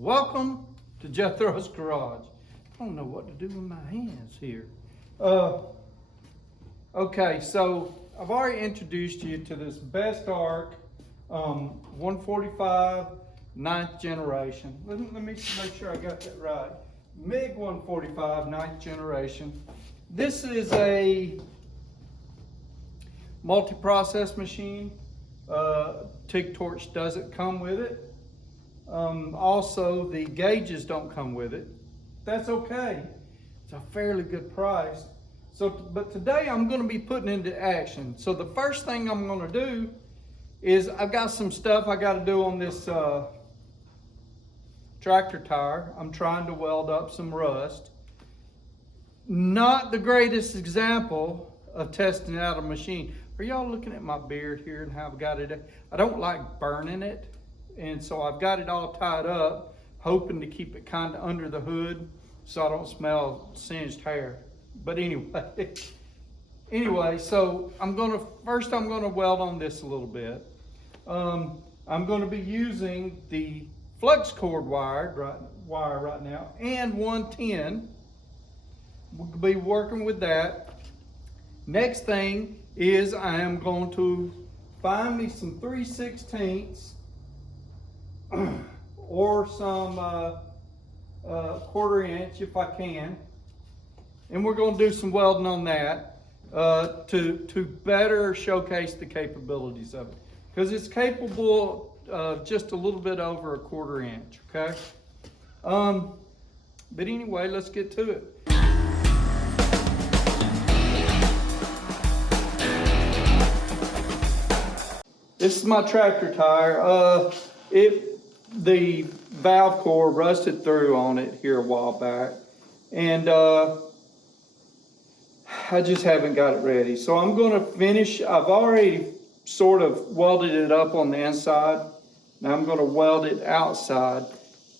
Welcome to Jethro's Garage. I don't know what to do with my hands here. Okay, so I've already introduced you to this bestarc 145 9th generation. Let me make sure I got that right. MIG 145 9th generation. This is a multi-process machine. TIG torch doesn't come with it. Also, the gauges don't come with it. That's okay. It's a fairly good price. But today I'm going to be putting into action. So the first thing I'm going to do is I've got some stuff I got to do on this tractor tire. I'm trying to weld up some rust. Not the greatest example of testing out a machine. Are y'all looking at my beard here and how I've got it? I don't like burning it. And so I've got it all tied up, hoping to keep it kind of under the hood so I don't smell singed hair. But anyway, so I'm gonna weld on this a little bit. I'm gonna be using the flux cord wire right now and 110. We'll be working with that. Next thing is I am going to find me some 3/16 or some 1/4 inch if I can, and we're going to do some welding on that to better showcase the capabilities of it, because it's capable of just a little bit over 1/4 inch. Okay, but anyway, let's get to it. This is my tractor tire. The valve core rusted through on it here a while back, and I just haven't got it ready. So I'm going to finish. I've already sort of welded it up on the inside. Now I'm going to weld it outside.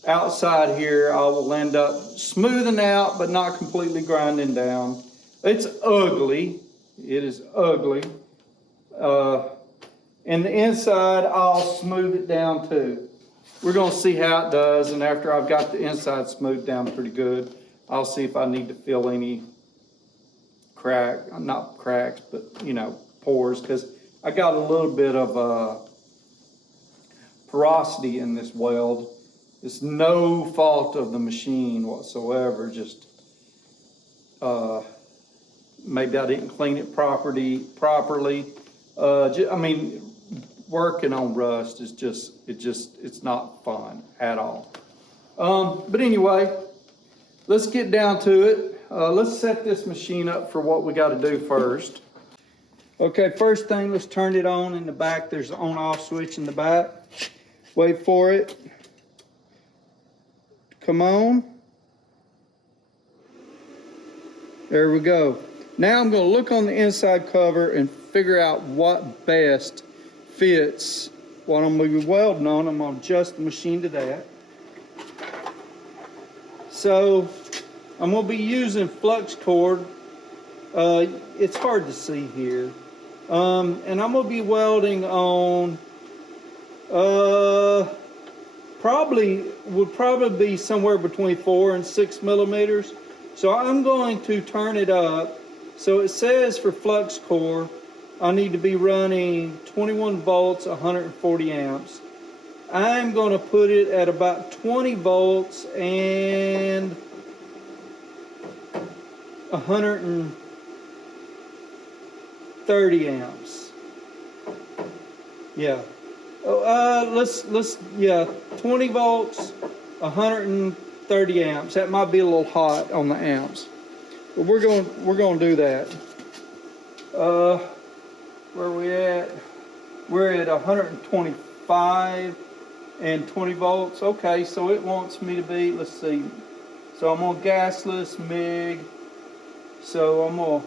Outside here, I will end up smoothing out, but not completely grinding down. It's ugly. It is ugly. And the inside, I'll smooth it down too. We're going to see how it does, and after I've got the inside smoothed down pretty good, I'll see if I need to fill any not cracks, but pores, because I got a little bit of porosity in this weld. It's no fault of the machine whatsoever, just maybe I didn't clean it properly. Working on rust is it's not fun at all. But anyway, let's get down to it. Let's set this machine up for what we got to do first. Okay, first thing, let's turn it on in the back. There's an on-off switch in the back. Wait for it. Come on. There we go. Now I'm going to look on the inside cover and figure out what best fits what I'm going to be welding on. I'm going to adjust the machine to that. So I'm going to be using flux cord. It's hard to see here. And I'm going to be welding on would probably be somewhere between 4 and 6 millimeters. So I'm going to turn it up. So it says for flux core, I need to be running 21 volts, 140 amps. I'm going to put it at about 20 volts and 130 amps. Yeah. 20 volts, 130 amps. That might be a little hot on the amps, but we're going to do that. Where are we at? We're at 125 and 20 volts. Okay, so it wants me to be, let's see. So I'm on gasless MIG. So I'm on,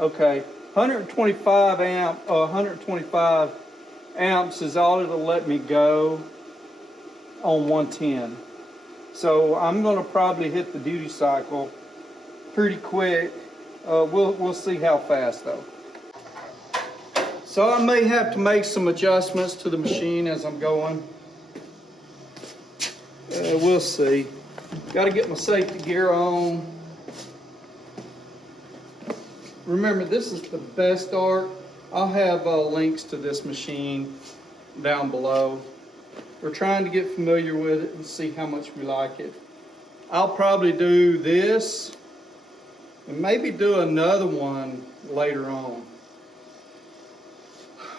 okay, 125 amps is all it'll let me go on 110. So I'm going to probably hit the duty cycle pretty quick. We'll see how fast though. So I may have to make some adjustments to the machine as I'm going. We'll see. Got to get my safety gear on. Remember, this is the bestarc. I'll have links to this machine down below. We're trying to get familiar with it and see how much we like it. I'll probably do this and maybe do another one later on.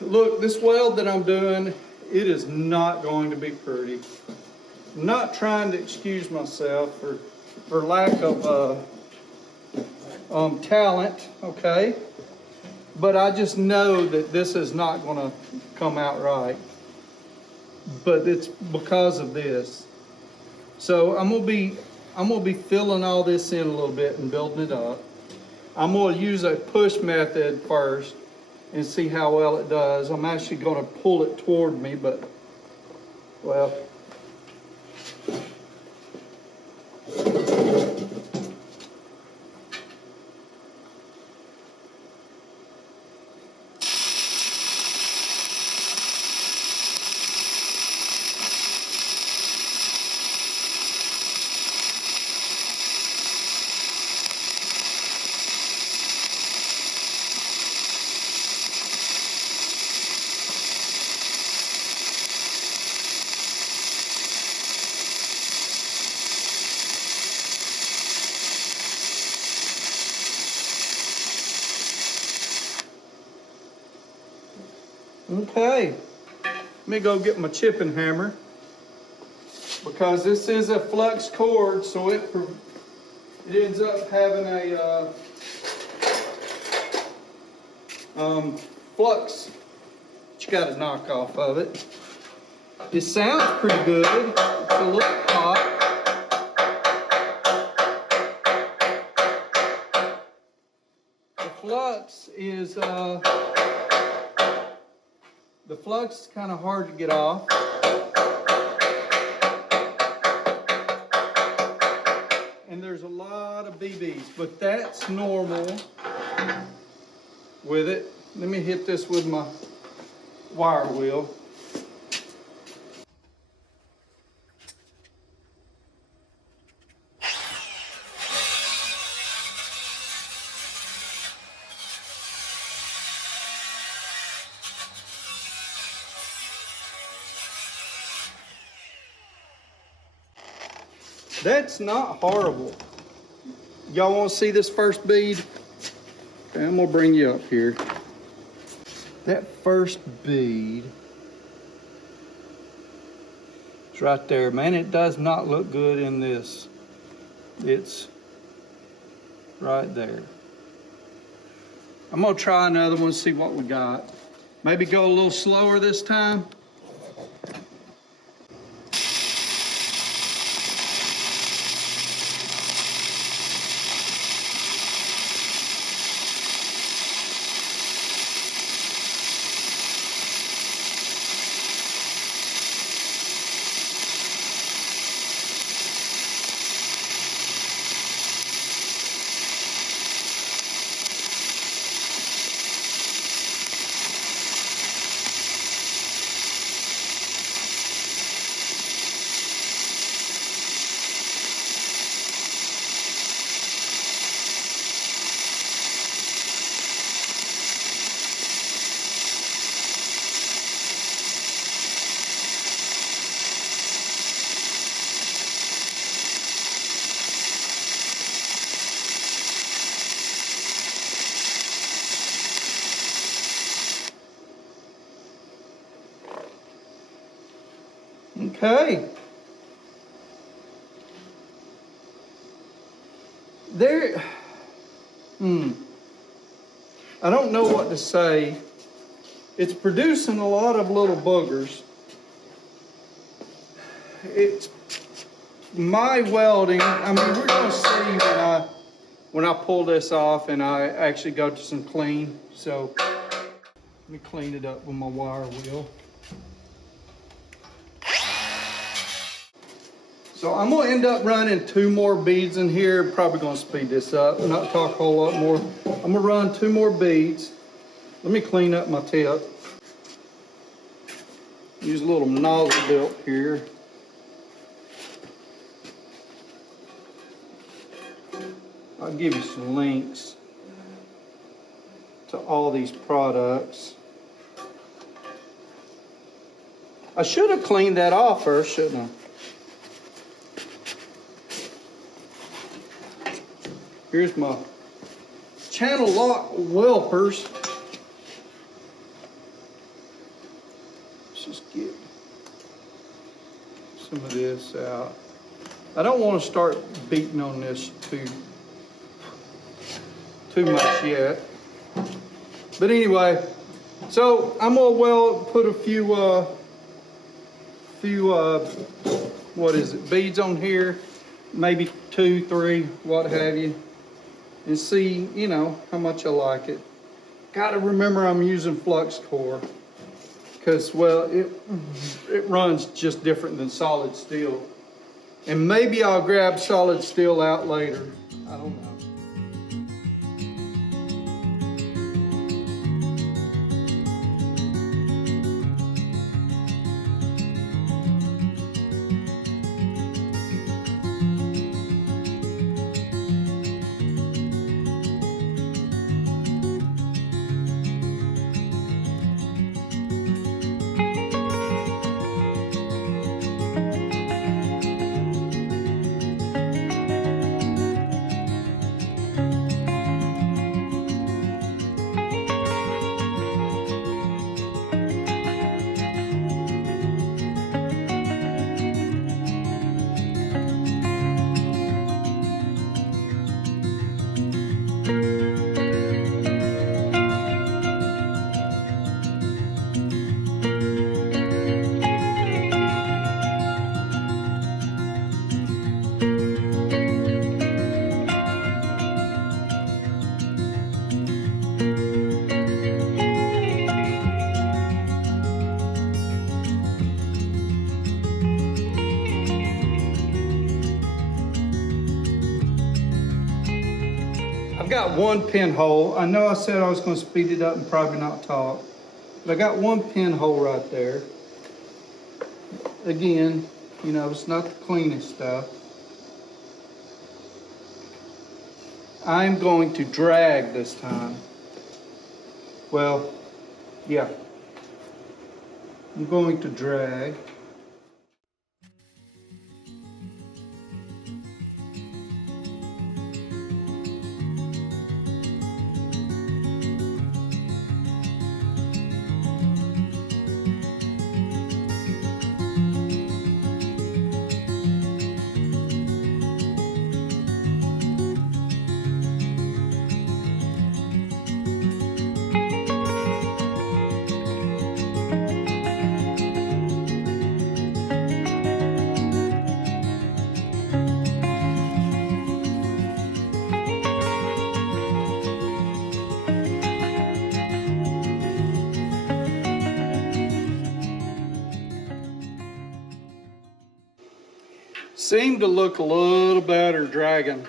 Look, this weld that I'm doing, it is not going to be pretty. I'm not trying to excuse myself for lack of talent, okay? But I just know that this is not going to come out right. But it's because of this. So I'm gonna be filling all this in a little bit and building it up. I'm gonna use a push method first and see how well it does. I'm actually gonna pull it toward me, but well. Okay, let me go get my chipping hammer because this is a flux cord, so it ends up having a flux that you got to knock off of it. It sounds pretty good. It's a little hot. The flux is kind of hard to get off. And there's a lot of BBs, but that's normal with it. Let me hit this with my wire wheel. That's not horrible. Y'all want to see this first bead? Okay, I'm gonna bring you up here. That first bead, it's right there. Man, it does not look good in this. It's right there. I'm gonna try another one, see what we got. Maybe go a little slower this time. Okay. There, I don't know what to say. It's producing a lot of little boogers. It's my welding. I mean, we're gonna see when I pull this off and I actually go to some clean. So let me clean it up with my wire wheel. So I'm gonna end up running 2 more beads in here. Probably gonna speed this up, not talk a whole lot more. I'm gonna run 2 more beads. Let me clean up my tip. Use a little nozzle belt here. I'll give you some links to all these products. I should have cleaned that off first, shouldn't I? Here's my channel lock welpers. Let's just get some of this out. I don't want to start beating on this too much yet. But anyway, so I'm gonna put a few what is it, beads on here, maybe 2, 3, what have you, and see, you know, how much I like it. Gotta remember I'm using flux core, because, well, it runs just different than solid steel. And maybe I'll grab solid steel out later. I don't know. I've got one pinhole. I know I said I was going to speed it up and probably not talk, but I got one pinhole right there. Again, you know, it's not the cleanest stuff. I'm going to drag this time. Well, yeah. I'm going to drag. Seemed to look a little better dragging.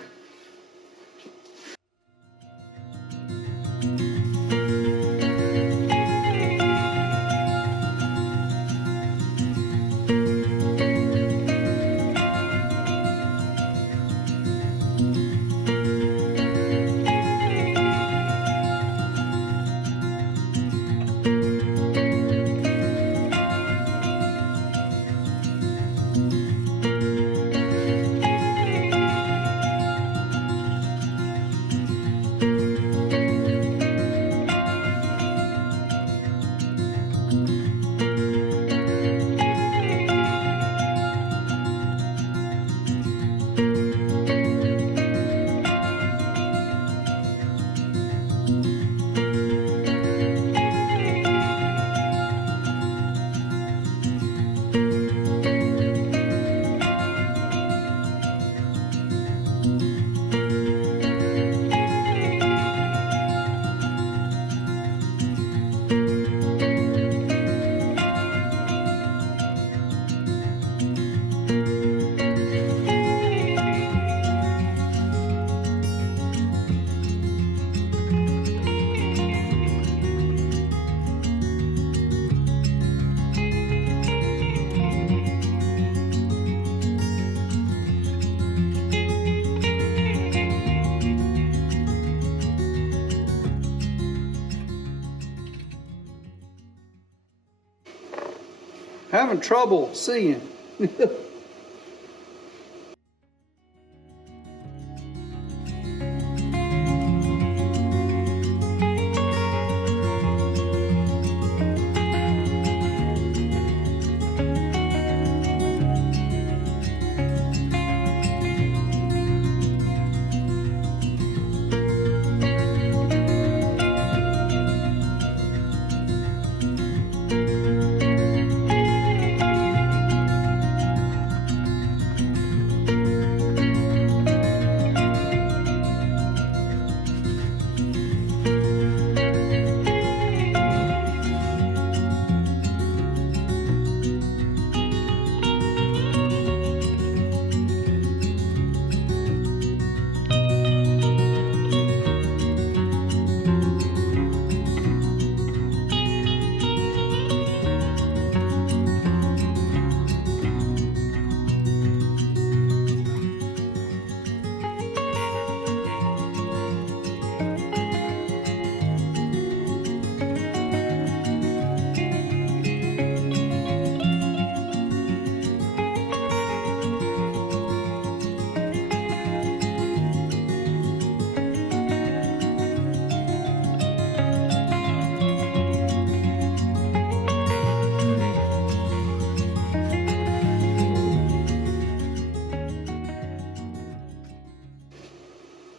having trouble seeing.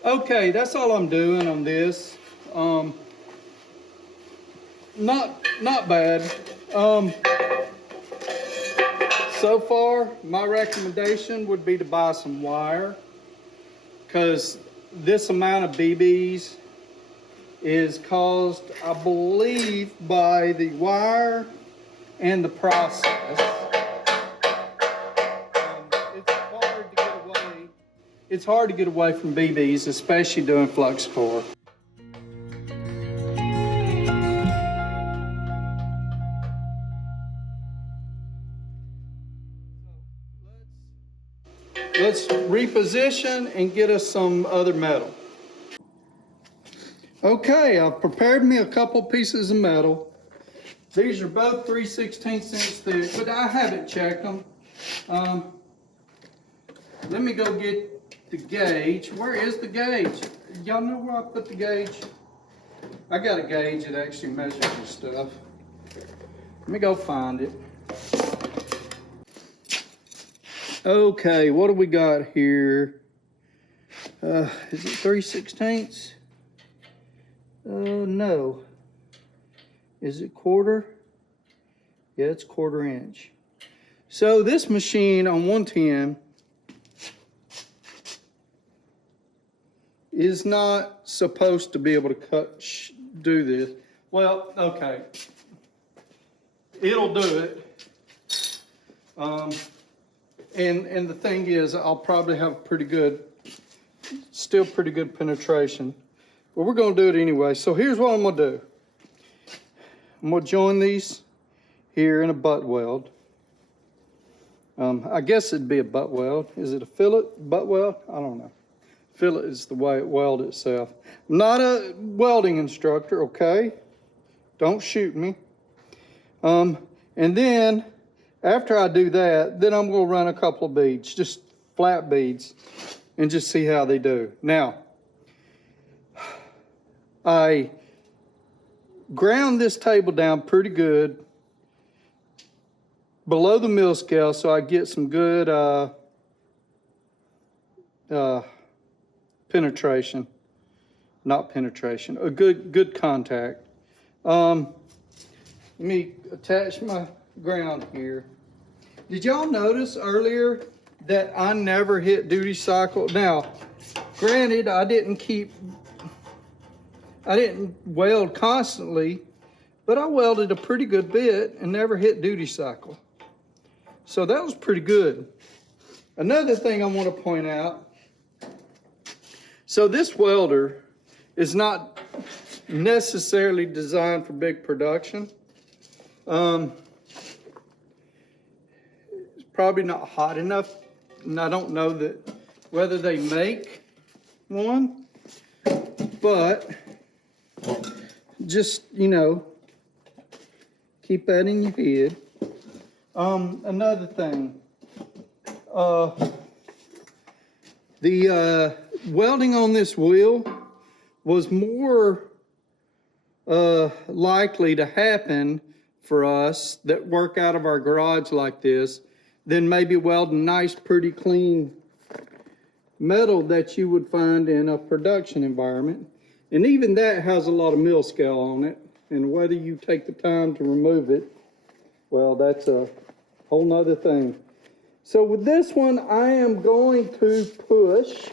Okay, that's all I'm doing on this. Not bad. So far, my recommendation would be to buy some wire, because this amount of BBs is caused, I believe, by the wire and the process. It's hard to get away from BBs, especially doing flux core. Let's reposition and get us some other metal. Okay, I've prepared me a couple pieces of metal. These are both 3/16 inch thick, but I haven't checked them. Let me go get the gauge. Where is the gauge? Y'all know where I put the gauge? I got a gauge that actually measures this stuff. Let me go find it. Okay, what do we got here? Is it 3/16? No. Is it quarter? Yeah, it's 1/4 inch. So this machine on 110 is not supposed to be able to do this. Well, okay. It'll do it. And the thing is, I'll probably have still pretty good penetration. But we're gonna do it anyway. So here's what I'm gonna do. I'm gonna join these here in a butt weld. I guess it'd be a butt weld. Is it a fillet butt weld? I don't know. Fillet is the way it welds itself. I'm not a welding instructor, okay? Don't shoot me. And then after I do that, then I'm gonna run a couple of beads, just flat beads, and just see how they do. Now, I ground this table down pretty good below the mill scale so I get some good penetration, not penetration, a good contact. Let me attach my ground here. Did y'all notice earlier that I never hit duty cycle? Now, granted, I didn't weld constantly, but I welded a pretty good bit and never hit duty cycle. So that was pretty good. Another thing I want to point out, so this welder is not necessarily designed for big production. It's probably not hot enough, and I don't know whether they make one, but just, keep that in your head. Another thing, the welding on this wheel was more likely to happen for us that work out of our garage like this than maybe welding nice, pretty clean metal that you would find in a production environment. And even that has a lot of mill scale on it. And whether you take the time to remove it, well, that's a whole nother thing. So with this one, I am going to push.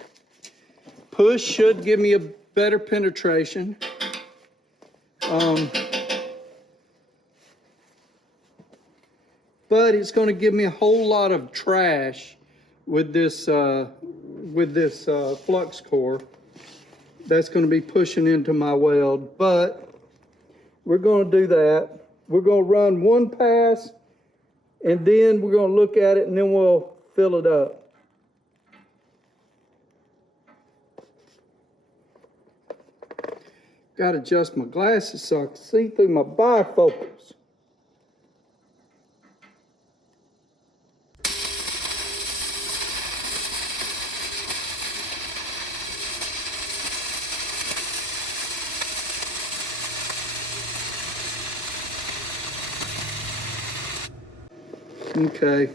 Push should give me a better penetration. But it's going to give me a whole lot of trash with this flux core that's going to be pushing into my weld. But we're going to do that. We're going to run one pass, and then we're going to look at it, and then we'll fill it up. Got to adjust my glasses so I can see through my bifocals. Okay,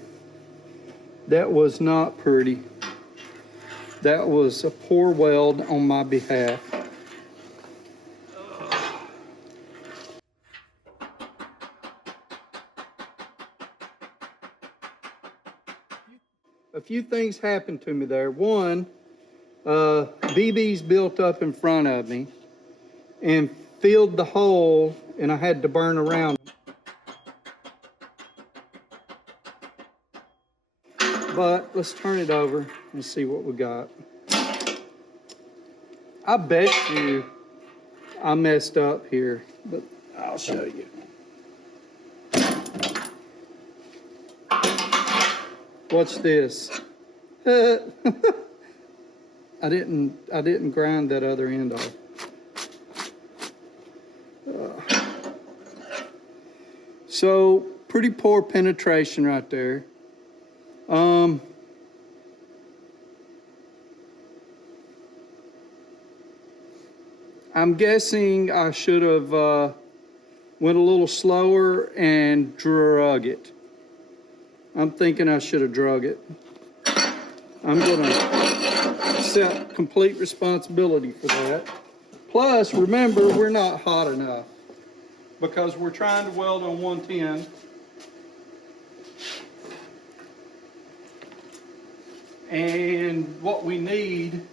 that was not pretty. That was a poor weld on my behalf. A few things happened to me there. One, BBs built up in front of me and filled the hole, and I had to burn around. But let's turn it over and see what we got. I bet you I messed up here, but I'll show you. Watch this. I didn't grind that other end off. So pretty poor penetration right there. I'm guessing I should have went a little slower and drug it. I'm thinking I should have drug it. I'm gonna accept complete responsibility for that. Plus, remember, we're not hot enough because we're trying to weld on 110. And what we need,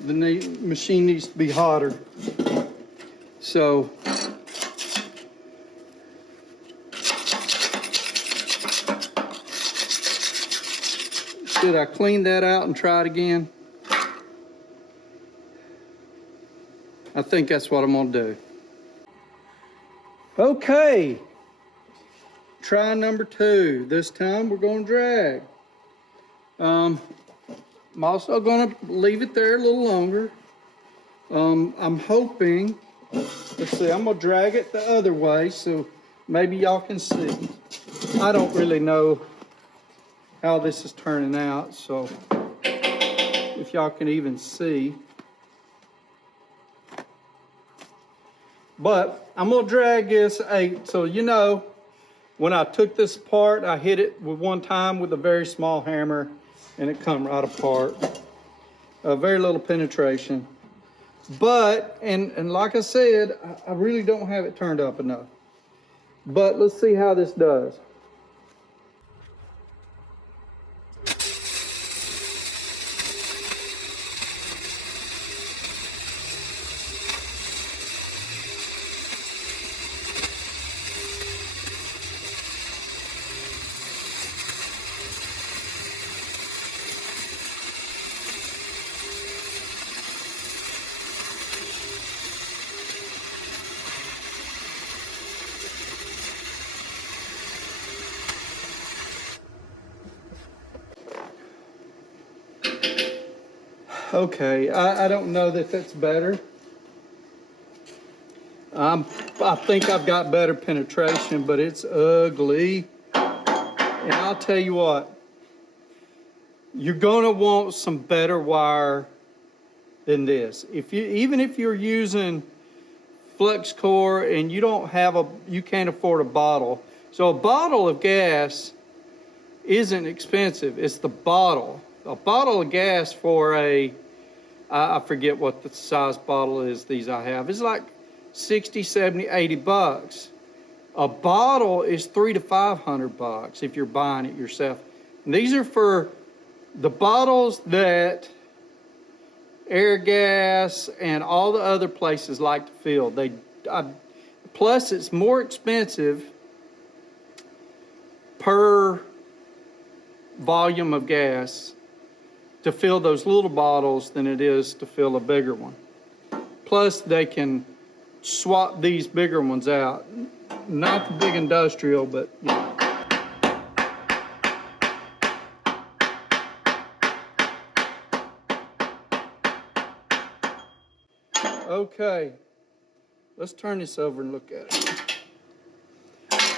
the machine needs to be hotter. So should I clean that out and try it again? I think that's what I'm gonna do. Okay, try number 2. This time we're gonna drag. I'm also going to leave it there a little longer. I'm hoping, let's see, I'm going to drag it the other way so maybe y'all can see. I don't really know how this is turning out, so if y'all can even see. But I'm going to drag this 8, so you know, when I took this apart, I hit it with one time with a very small hammer, and it come right apart. Very little penetration. But, and like I said, I really don't have it turned up enough. But let's see how this does. Okay, I don't know that that's better. I think I've got better penetration, but it's ugly. And I'll tell you what, you're gonna want some better wire than this. Even if you're using flux core and you can't afford a bottle. So a bottle of gas isn't expensive, it's the bottle. A bottle of gas for I forget what the size bottle is these I have. It's like 60, 70, 80 bucks. A bottle is $300 to $500 if you're buying it yourself. And these are for the bottles that Air Gas and all the other places like to fill. Plus it's more expensive per volume of gas to fill those little bottles than it is to fill a bigger one. Plus they can swap these bigger ones out. Not the big industrial, but you know. Okay, let's turn this over and look at it.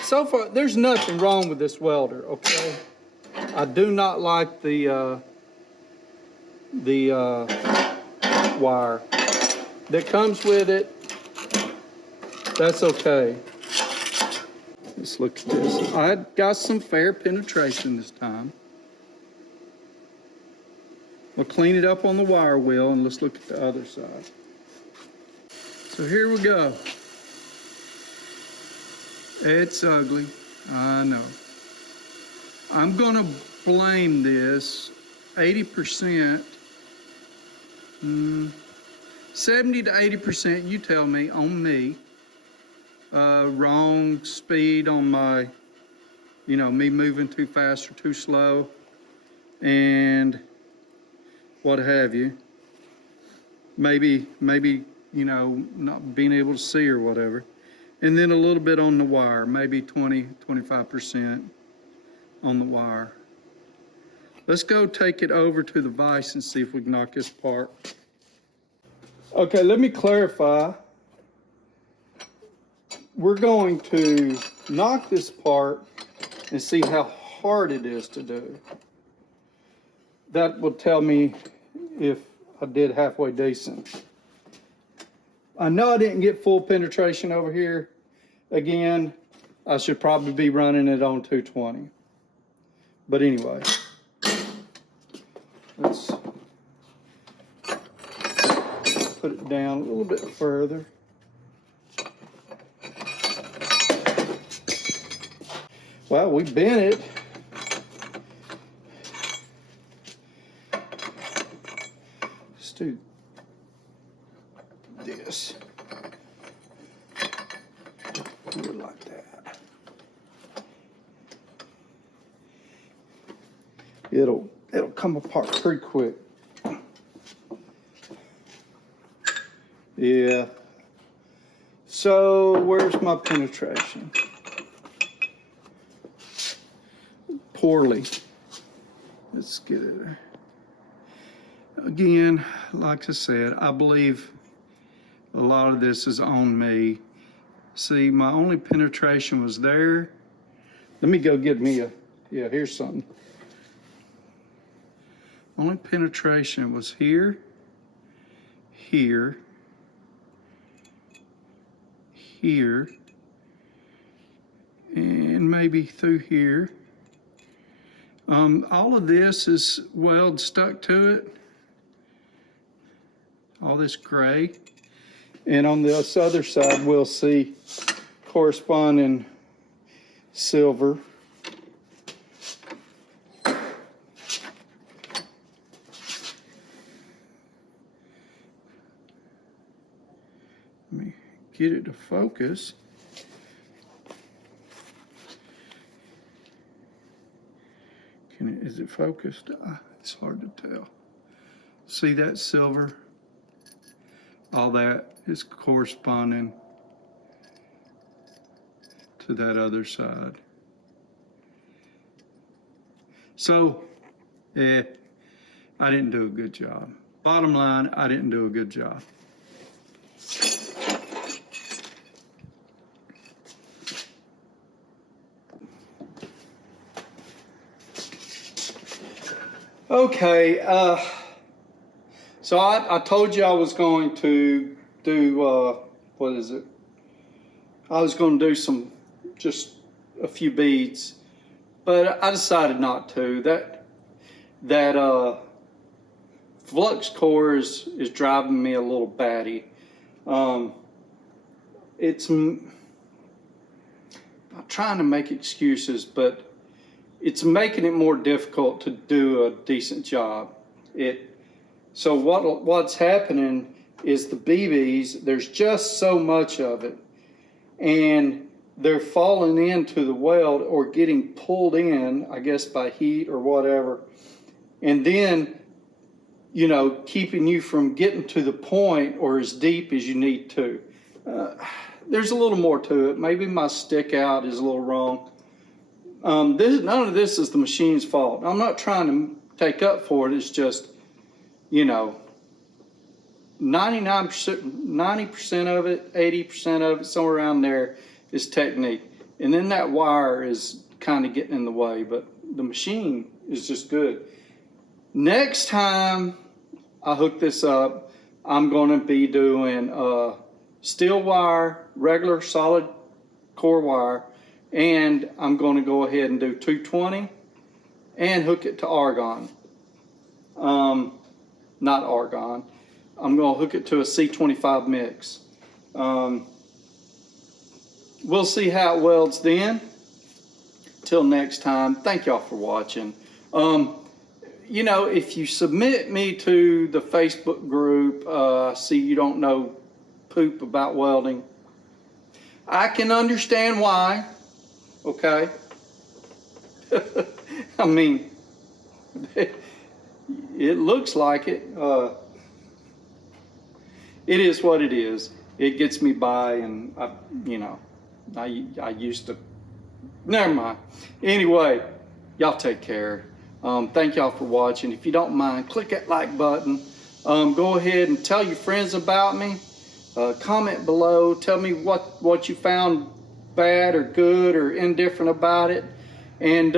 So far, there's nothing wrong with this welder, okay? I do not like the wire that comes with it. That's okay. Let's look at this. I got some fair penetration this time. We'll clean it up on the wire wheel and let's look at the other side. So here we go. It's ugly, I know. I'm gonna blame this 80%, 70 to 80%, you tell me, on me. Wrong speed on my, me moving too fast or too slow, and what have you. Maybe, not being able to see or whatever. And then a little bit on the wire, maybe 20, 25% on the wire. Let's go take it over to the vise and see if we can knock this apart. Okay, let me clarify. We're going to knock this apart and see how hard it is to do. That will tell me if I did halfway decent. I know I didn't get full penetration over here. Again, I should probably be running it on 220. But anyway, let's put it down a little bit further. Well, we bent it. Let's do this. Do it like that. It'll come apart pretty quick. Yeah. So where's my penetration? Poorly. Let's get it. Again, like I said, I believe a lot of this is on me. See, my only penetration was there. Let me go get me here's something. Only penetration was here, here, here, and maybe through here. All of this is weld stuck to it. All this gray. And on this other side, we'll see corresponding silver. Let me get it to focus. Is it focused? It's hard to tell. See that silver? All that is corresponding to that other side. So, I didn't do a good job. Bottom line, I didn't do a good job. Okay, so I told you I was going to do, what is it? I was going to do just a few beads, but I decided not to. That flux core is driving me a little batty. It's, I'm not trying to make excuses, but it's making it more difficult to do a decent job. So what's happening is the BBs, there's just so much of it, and they're falling into the weld or getting pulled in, I guess by heat or whatever, and then, you know, keeping you from getting to the point or as deep as you need to. There's a little more to it. Maybe my stick out is a little wrong. None of this is the machine's fault. I'm not trying to take up for it. It's just, you know, 90% of it, 80% of it, somewhere around there is technique. And then that wire is kind of getting in the way, but the machine is just good. Next time I hook this up, I'm going to be doing steel wire, regular solid core wire, and I'm going to go ahead and do 220 and hook it to argon. Not argon. I'm going to hook it to a C25 mix. We'll see how it welds then. Till next time, thank y'all for watching. You know, if you submit me to the Facebook group, see you don't know poop about welding, I can understand why. Okay. I mean, it looks like it. It is what it is. It gets me by, and I used to. Never mind. Anyway, y'all take care. Thank y'all for watching. If you don't mind, click that like button. Go ahead and tell your friends about me. Comment below. Tell me what you found bad or good or indifferent about it, and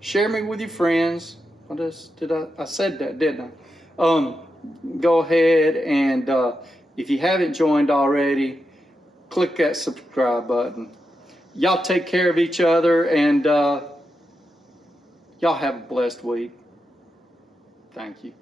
share me with your friends. I said that, didn't I? Go ahead and if you haven't joined already, click that subscribe button. Y'all take care of each other, and y'all have a blessed week. Thank you.